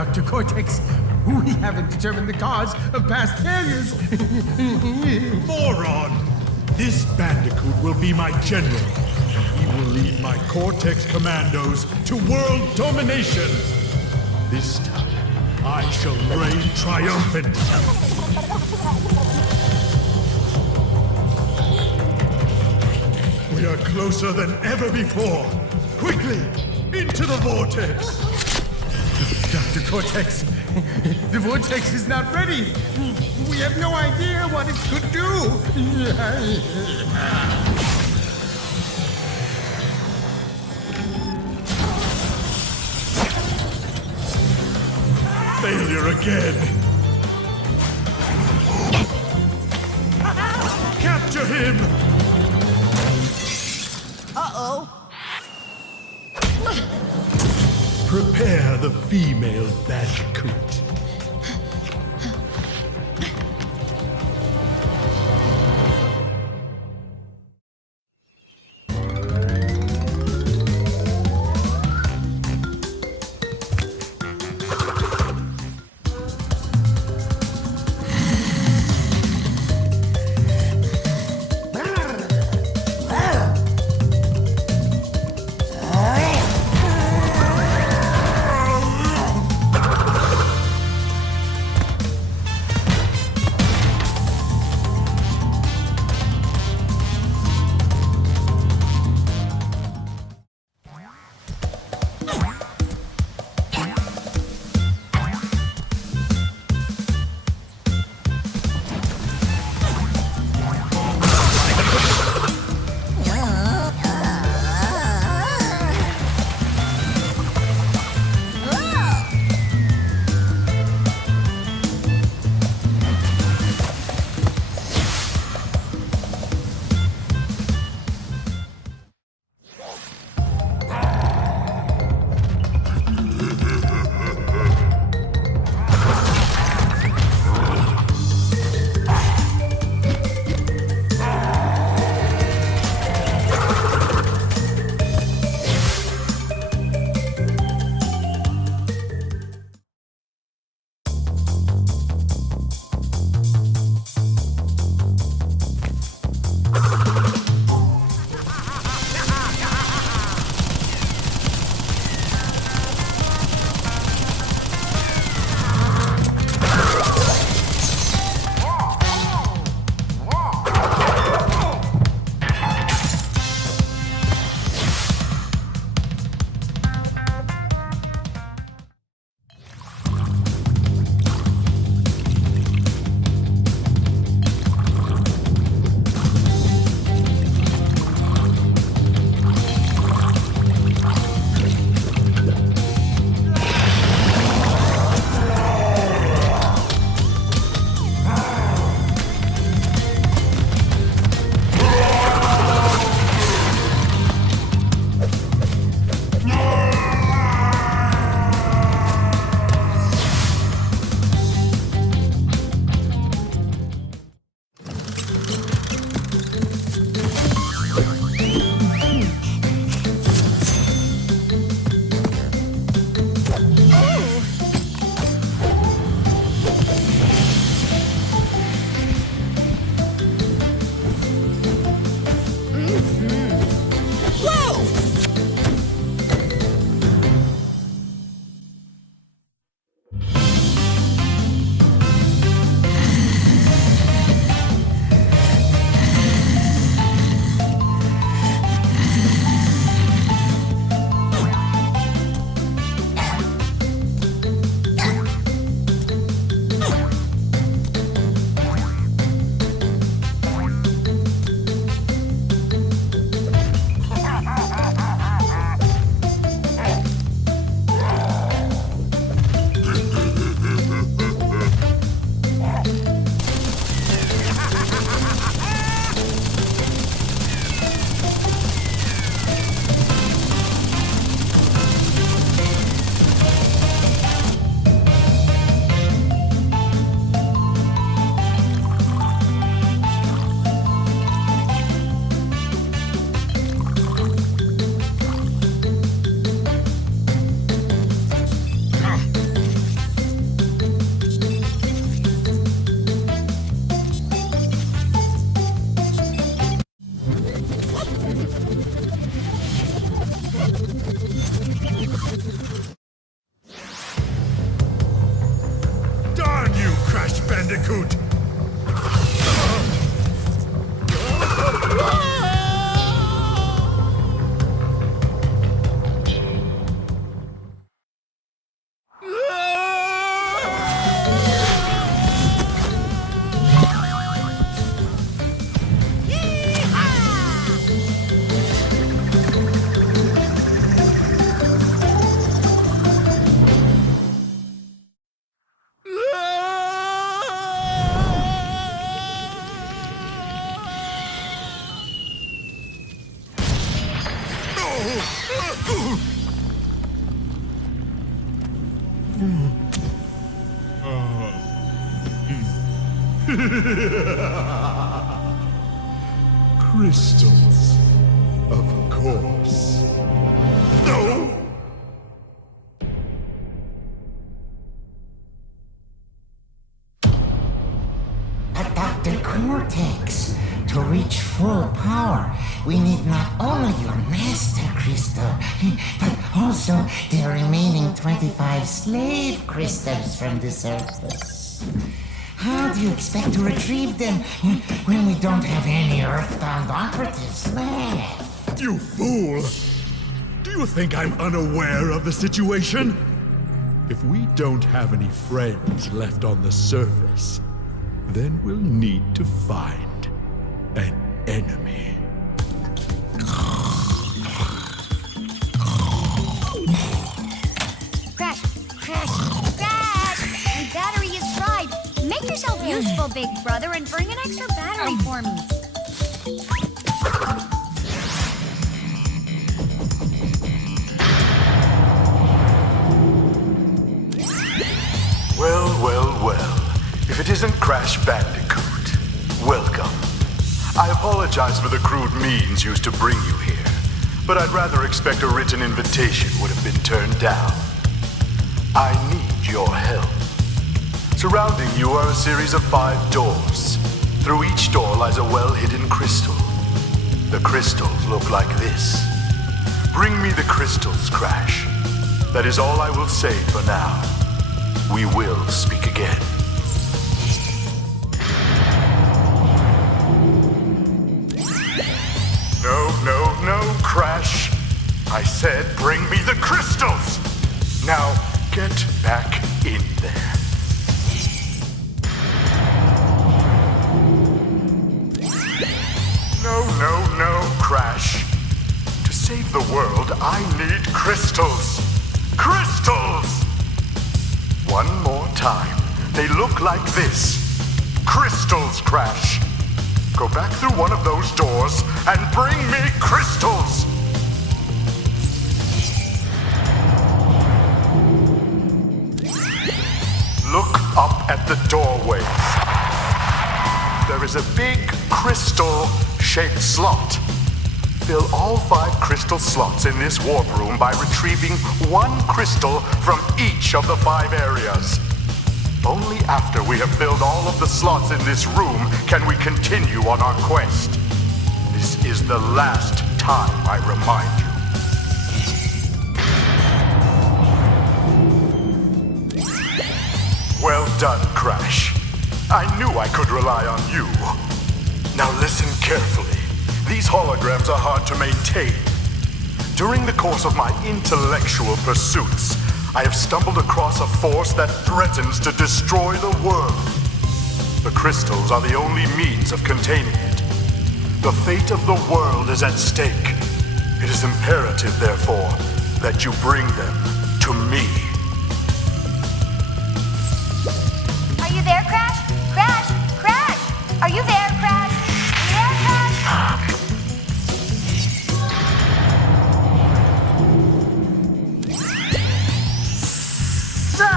Dr. Cortex, we haven't determined the cause of past failures. Moron! This Bandicoot will be my general, and he will lead my Cortex commandos to world domination. This time, I shall reign triumphant. We are closer than ever before. Quickly, into the vortex. Dr. Cortex, the vortex is not ready. We have no idea what it could do. Failure again. Capture him! Uh-oh. Prepare the female Bandicoot. Darn you, Crash Bandicoot! Crystals, of course. No! But Dr. Cortex, to reach full power, we need not only your master crystal, but also the remaining 25 slave crystals from the surface. How do you expect to retrieve them when we don't have any earthbound operatives left? You fool! Do you think I'm unaware of the situation? If we don't have any friends left on the surface, then we'll need to find an enemy. Crash! Crash! Crash! My battery is fried. Make yourself useful, big brother, and bring an extra battery for me. Well, well, well. If it isn't Crash Bandicoot, welcome. I apologize for the crude means used to bring you here, but I'd rather expect a written invitation would have been turned down. I need your help. Surrounding you are a series of 5 doors. Through each door lies a well-hidden crystal. The crystals look like this. Bring me the crystals, Crash. That is all I will say for now. We will speak again. No, Crash. I said bring me the crystals. Now, get back in there. No, Crash. To save the world, I need crystals. Crystals! One more time. They look like this. Crystals, Crash. Go back through one of those doors and bring me crystals! Look up at the doorways. There is a big crystal-shaped slot. Fill all 5 crystal slots in this warp room by retrieving 1 crystal from each of the 5 areas. Only after we have filled all of the slots in this room can we continue on our quest. This is the last time I remind you. Well done, Crash. I knew I could rely on you. Now listen carefully. These holograms are hard to maintain. During the course of my intellectual pursuits, I have stumbled across a force that threatens to destroy the world. The crystals are the only means of containing it. The fate of the world is at stake. It is imperative, therefore, that you bring them to me. Are you there, Crash? Crash! Crash! Are you there, Crash? Are you there, Crash? So,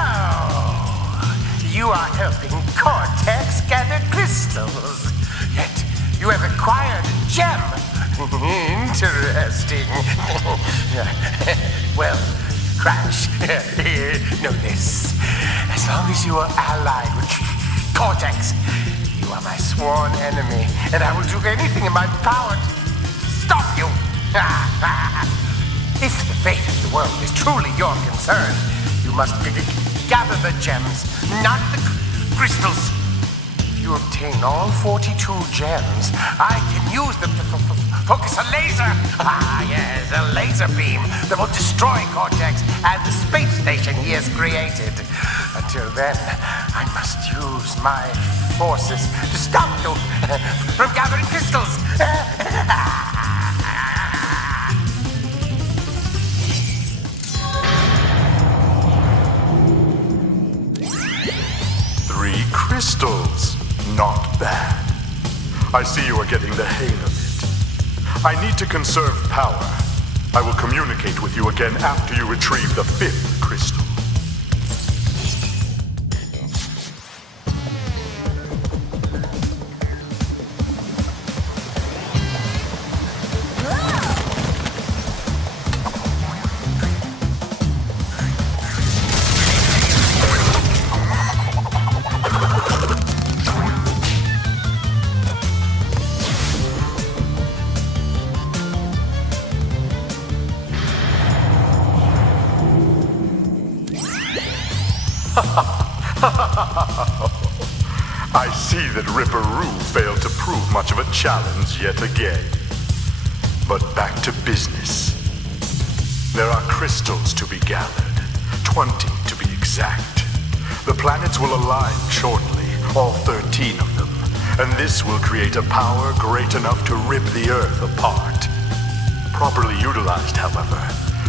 you are helping Cortex gather crystals. Yet, you have acquired a gem. Interesting. Well, Crash, know this. As long as you are allied with Cortex, you are my sworn enemy, and I will do anything in my power to stop you. If the fate of the world is truly your concern, you must gather the gems, not the crystals. If you obtain all 42 gems, I can use them to focus a laser. Ah, yes, a laser beam that will destroy Cortex and the space station he has created. Until then, I must use my forces to stop you from gathering crystals. 3 crystals. Not bad. I see you are getting the hang of it. I need to conserve power. I will communicate with you again after you retrieve the 5th crystal. I see that Ripperoo failed to prove much of a challenge yet again. But back to business. There are crystals to be gathered, 20 to be exact. The planets will align shortly, all 13 of them, and this will create a power great enough to rip the Earth apart. Properly utilized, however,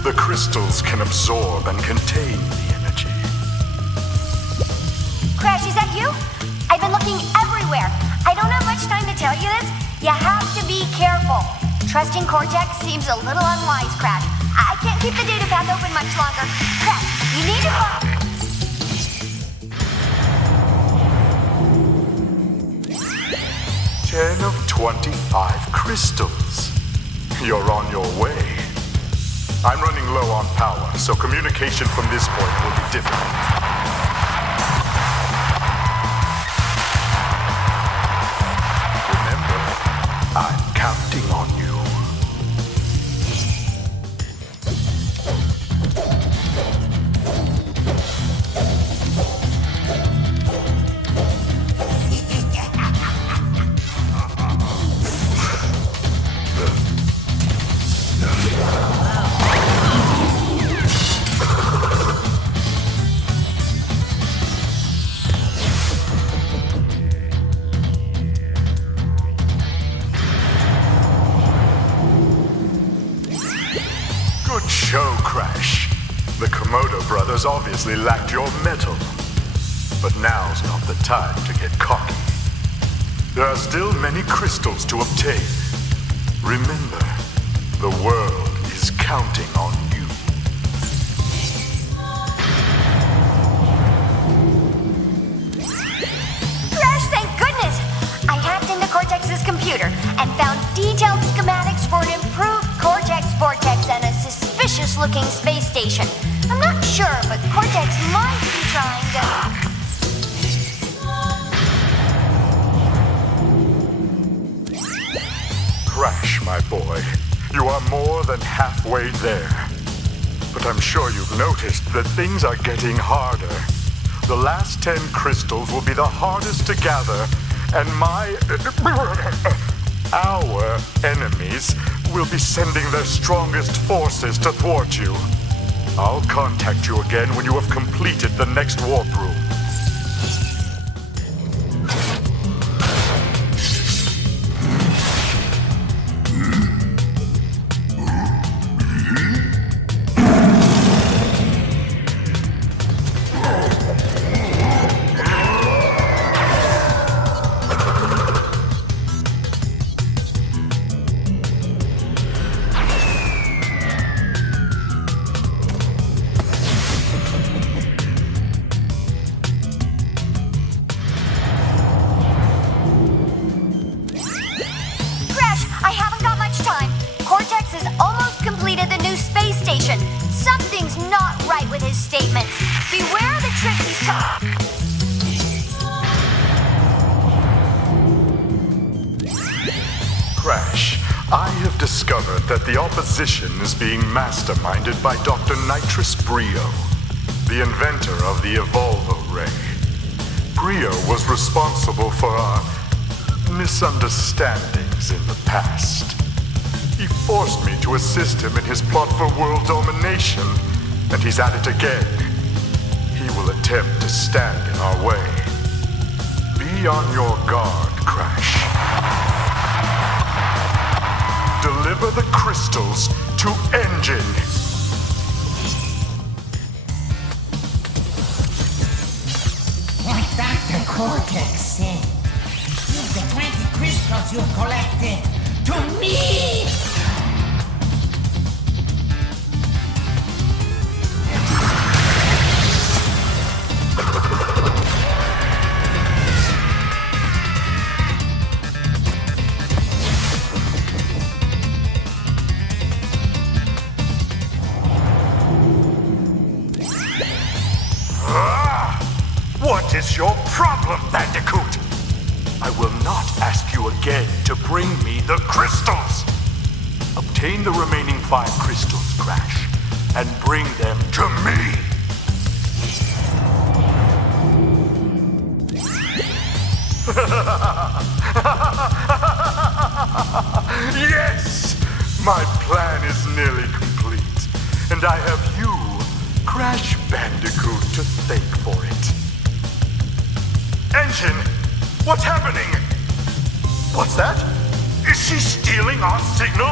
the crystals can absorb and contain the energy. Crash, is that you? I've been looking everywhere. I don't have much time to tell you this. You have to be careful. Trusting Cortex seems a little unwise, Crash. I can't keep the data path open much longer. Crash, you need to... 10 of 25 crystals. You're on your way. I'm running low on power, so communication from this point will be difficult. I'm counting on you. Good show, Crash. The Komodo brothers obviously lacked your mettle. But now's not the time to get cocky. There are still many crystals to obtain. Remember, the world is counting on you. Crash, thank goodness! I hacked into Cortex's computer and found detailed schematics for an improved Cortex vortex and a suspicious-looking space station. I'm not sure, but Cortex might be trying to... Crash, my boy. You are more than halfway there. But I'm sure you've noticed that things are getting harder. The last 10 crystals will be the hardest to gather, and our enemies will be sending their strongest forces to thwart you. I'll contact you again when you have completed the next warp room. Something's not right with his statements. Beware the tricks he's Crash, I have decided discovered that the opposition is being masterminded by Dr. Nitrous Brio, the inventor of the Evolvo Ray. Brio was responsible for our misunderstandings in the past. He forced me to assist him in his plot for world domination, and he's at it again. He will attempt to stand in our way. Be on your guard, Crash. Deliver the crystals to Engine. Like Dr. Cortex said, give the 20 crystals you've collected to me! What is your problem, Bandicoot? I will not ask you again to bring me the crystals. Obtain the remaining 5 crystals, Crash, and bring them to me. Yes! My plan is nearly complete, and I have you, Crash Bandicoot, to thank for it. Engine, what's happening? What's that? Is she stealing our signal?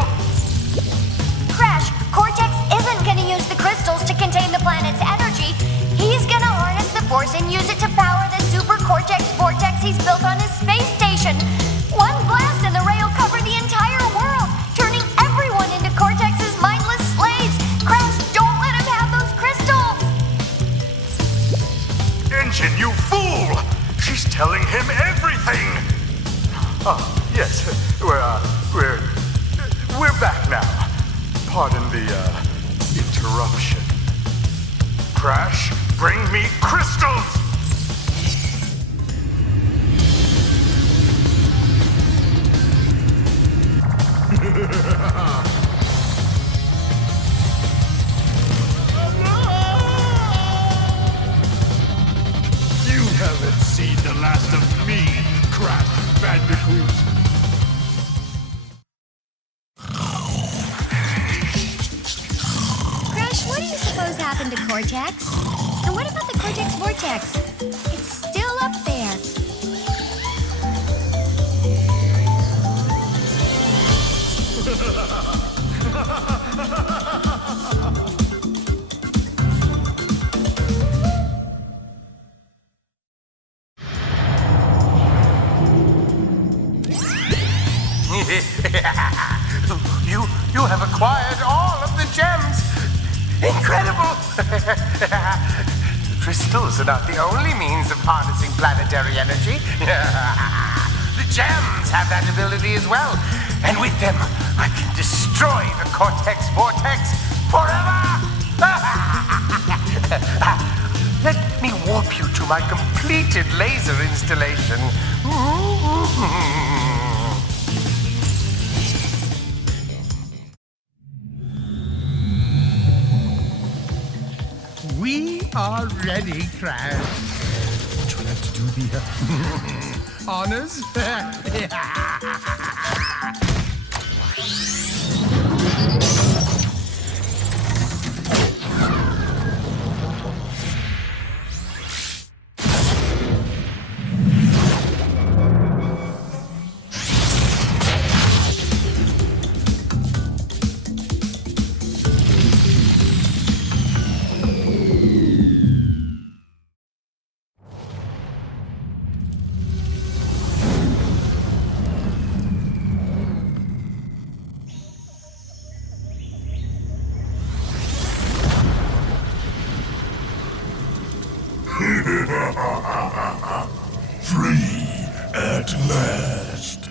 Crash, Cortex isn't gonna use the crystals to contain the planet's energy. He's gonna harness the force and use it to power the super Cortex vortex he's built on his space station. One blast and the ray will cover the entire world, turning everyone into Cortex's mindless slaves. Crash, don't let him have those crystals! Engine, you fool! She's telling him everything! Oh, yes, we're back now. Pardon the, interruption. Crash, bring me crystals! You haven't seen the last of me, Crash Bandicoot. Crash, what do you suppose happened to Cortex? And what about the Cortex vortex? It's still up there. You have acquired all of the gems. Incredible! The crystals are not the only means of harnessing planetary energy. The gems have that ability as well. And with them, I can destroy the Cortex vortex forever! Let me warp you to my completed laser installation. We are ready, Crash. Would you like to do the honors? Free at last.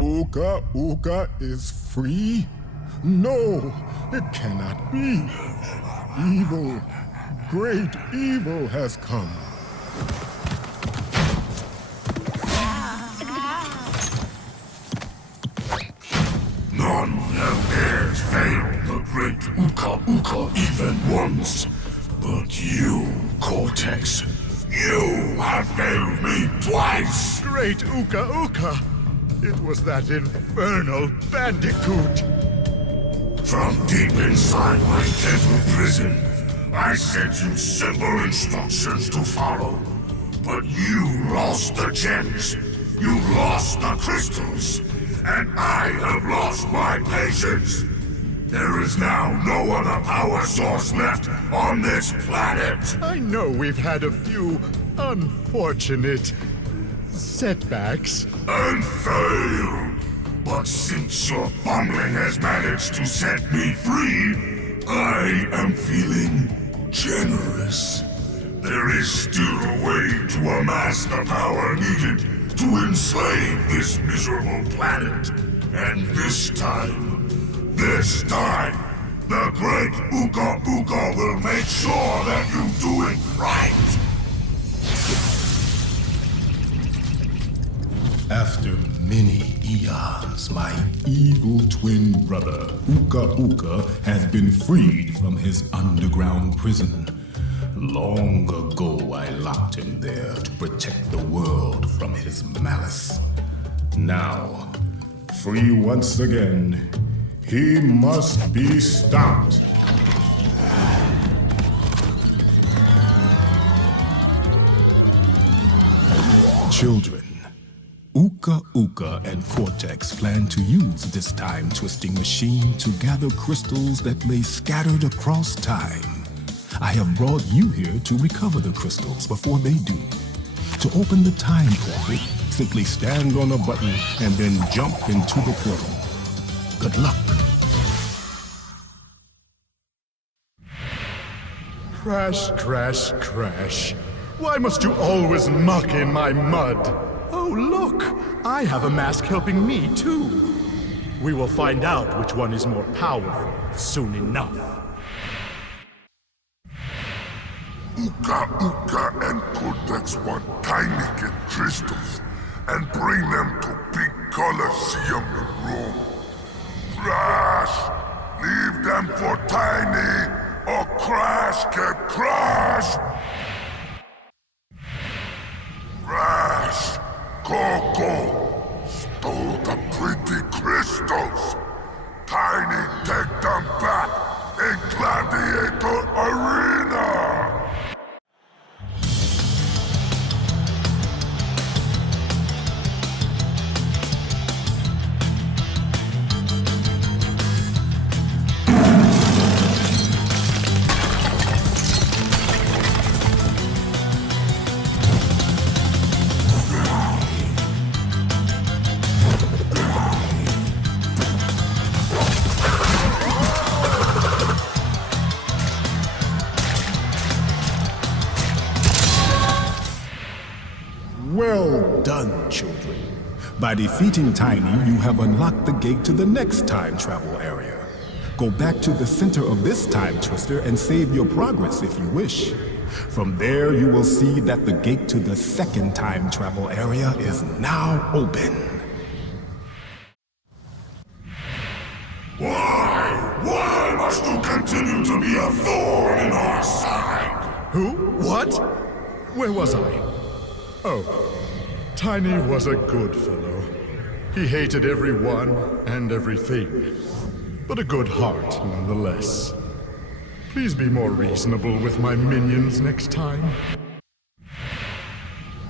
Uka Uka is free? No, It cannot be. Evil, great evil has come. None have dared fail the great Uka Uka even once. But you, Cortex, you have failed me twice! Great Uka Uka! It was that infernal Bandicoot! From deep inside my devil prison, I sent you simple instructions to follow. But you lost the gems, you lost the crystals, and I have lost my patience. There is now no other power source left on this planet. I know we've had a few unfortunate setbacks. And failed. But since your bumbling has managed to set me free, I am feeling generous. There is still a way to amass the power needed to enslave this miserable planet. And this time, the great Uka Uka will make sure that you do it right! After many eons, my evil twin brother, Uka Uka, has been freed from his underground prison. Long ago, I locked him there to protect the world from his malice. Now, free once again, he must be stopped. Children, Uka Uka and Cortex plan to use this time-twisting machine to gather crystals that lay scattered across time. I have brought you here to recover the crystals before they do. To open the time portal, simply stand on a button and then jump into the portal. Good luck. Crash, crash, crash. Why must you always muck in my mud? Oh, look! I have a mask helping me, too. We will find out which one is more powerful soon enough. Uka Uka and Cortex want tiny get crystals and bring them to big Colosseum in Rome. Crash! Leave them for Tiny, or Crash get crashed! Crash! Coco! Stole the pretty crystals! Tiny take them back in Gladiator Arena! Well done, children. By defeating Tiny, you have unlocked the gate to the next time travel area. Go back to the center of this time twister and save your progress if you wish. From there, you will see that the gate to the second time travel area is now open. Why must you continue to be a thorn in our side? Who? What? Where was I? Oh, Tiny was a good fellow. He hated everyone and everything, but a good heart nonetheless. Please be more reasonable with my minions next time.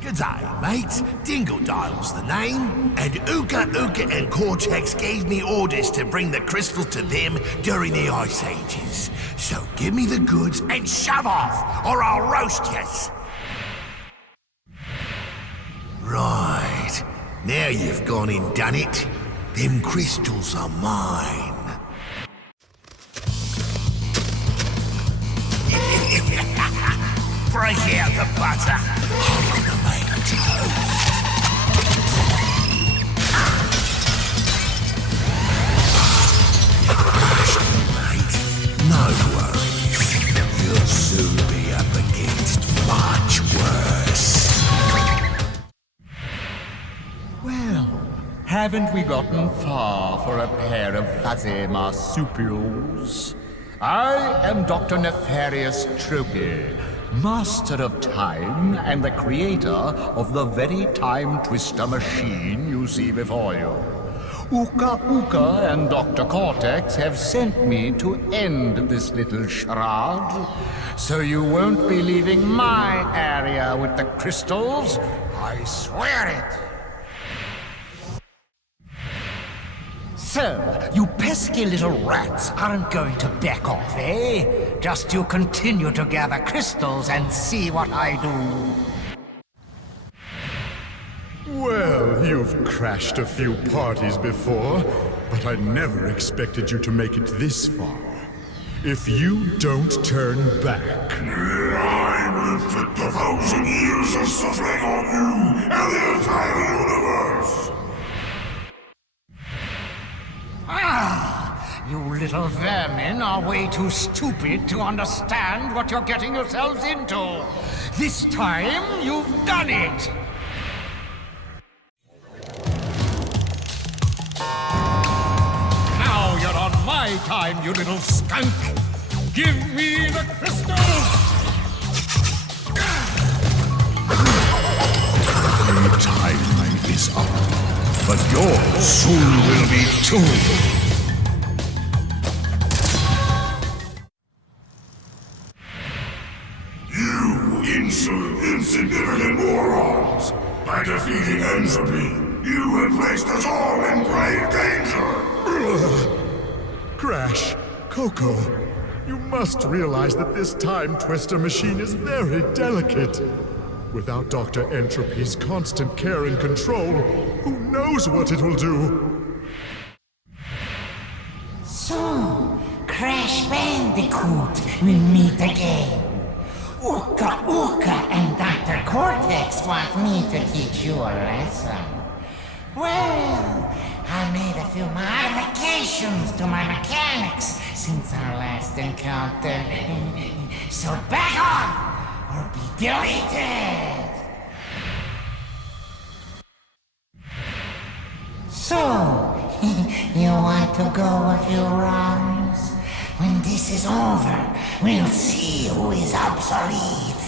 G'day, mates. Dingledile's the name, and Uka Uka and Cortex gave me orders to bring the crystals to them during the Ice Ages. So give me the goods and shove off, or I'll roast yous. Right. Now you've gone and done it. Them crystals are mine. Break out the butter. I'm gonna make toast. Mate. Haven't we gotten far for a pair of fuzzy marsupials? I am Dr. Nefarious Tropy, master of time and the creator of the very time twister machine you see before you. Uka Uka and Dr. Cortex have sent me to end this little charade, so you won't be leaving my area with the crystals. I swear it. So, you pesky little rats aren't going to back off, eh? Just you continue to gather crystals and see what I do. Well, you've crashed a few parties before, but I never expected you to make it this far. If you don't turn back... I will inflict 1,000 years of suffering on you and the entire universe! You little vermin are way too stupid to understand what you're getting yourselves into. This time, you've done it! Now you're on my time, you little skunk! Give me the crystal! Your time is up, but yours soon will be too. Insignificant morons! By defeating entropy, you have placed us all in grave danger! Crash, Coco, you must realize that this time twister machine is very delicate. Without Dr. Entropy's constant care and control, who knows what it will do? So, Crash Bandicoot, we meet again. Uka Uka and Dr. Cortex want me to teach you a lesson. Well, I made a few modifications to my mechanics since our last encounter. So back off or be deleted! So, you want to go a few rounds? When this is over, we'll see who is obsolete.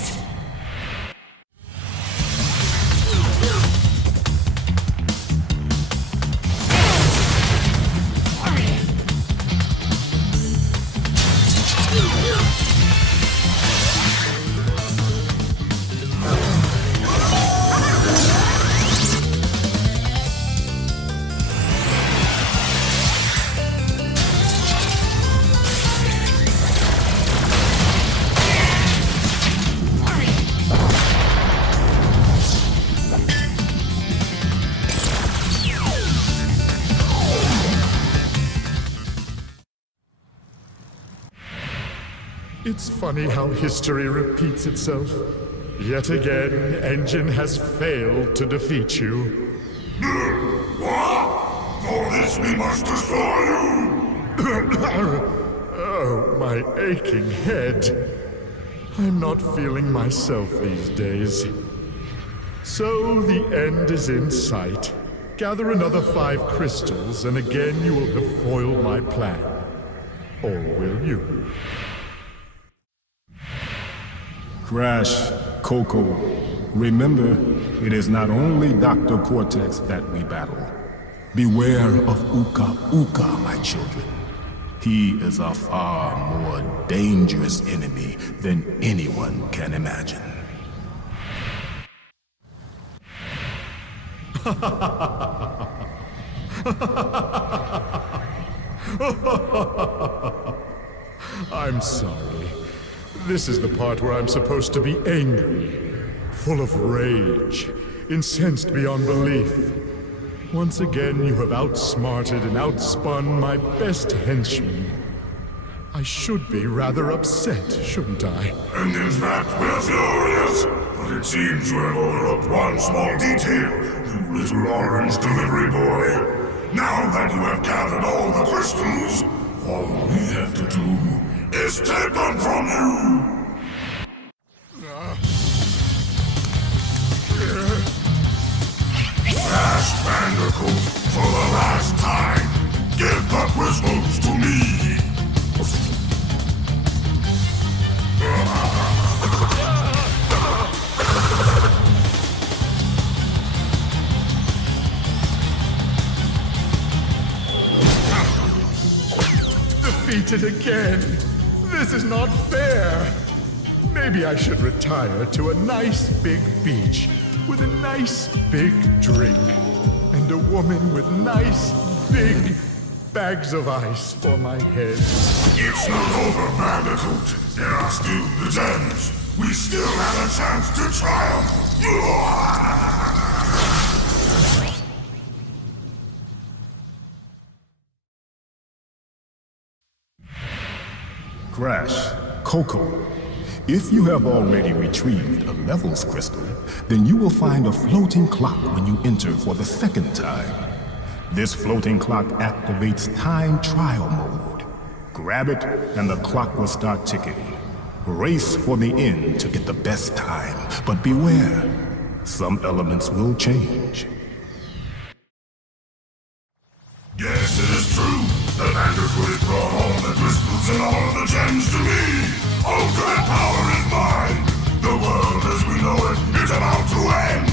It's funny how history repeats itself. Yet again, Engine has failed to defeat you. What? For this we must destroy you! Oh, my aching head. I'm not feeling myself these days. So the end is in sight. Gather another 5 crystals, and again you will have foiled my plan. Or will you? Crash, Coco, remember, it is not only Dr. Cortex that we battle. Beware of Uka Uka, my children. He is a far more dangerous enemy than anyone can imagine. I'm sorry. This is the part where I'm supposed to be angry, full of rage, incensed beyond belief. Once again, you have outsmarted and outspun my best henchman. I should be rather upset, shouldn't I? And in fact, we're furious. But it seems you have overlooked one small detail, you little orange delivery boy. Now that you have gathered all the crystals, all we have to do is take them from you! Crash Bandicoot, for the last time, give the crystals to me! Defeated again! This is not fair! Maybe I should retire to a nice big beach with a nice big drink and a woman with nice big bags of ice for my head. It's not over, Bandicoot. There are still the gems. We still have a chance to triumph. Crash, Coco, if you have already retrieved a levels crystal, then you will find a floating clock when you enter for the second time. This floating clock activates time trial mode. Grab it, and the clock will start ticking. Race for the end to get the best time, but beware, some elements will change. Yes, it is true. The Bandicoot has brought all the crystals and all the gems to me. Ultimate power is mine. The world as we know it is about to end.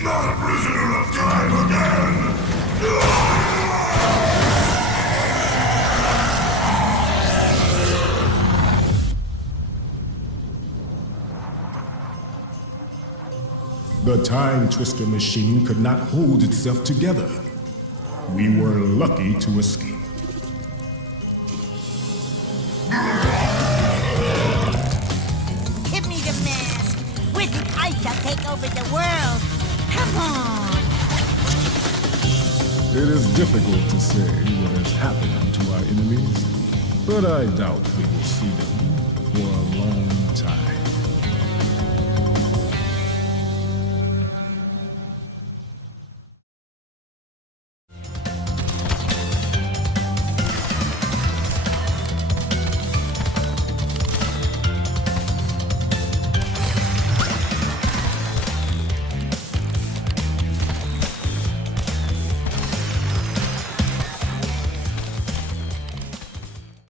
Not a prisoner of time again! The Time Twister machine could not hold itself together. We were lucky to escape. Give me the mask! With it, I shall take over the world! Come on! It is difficult to say what has happened to our enemies, but I doubt we will see them for a long time.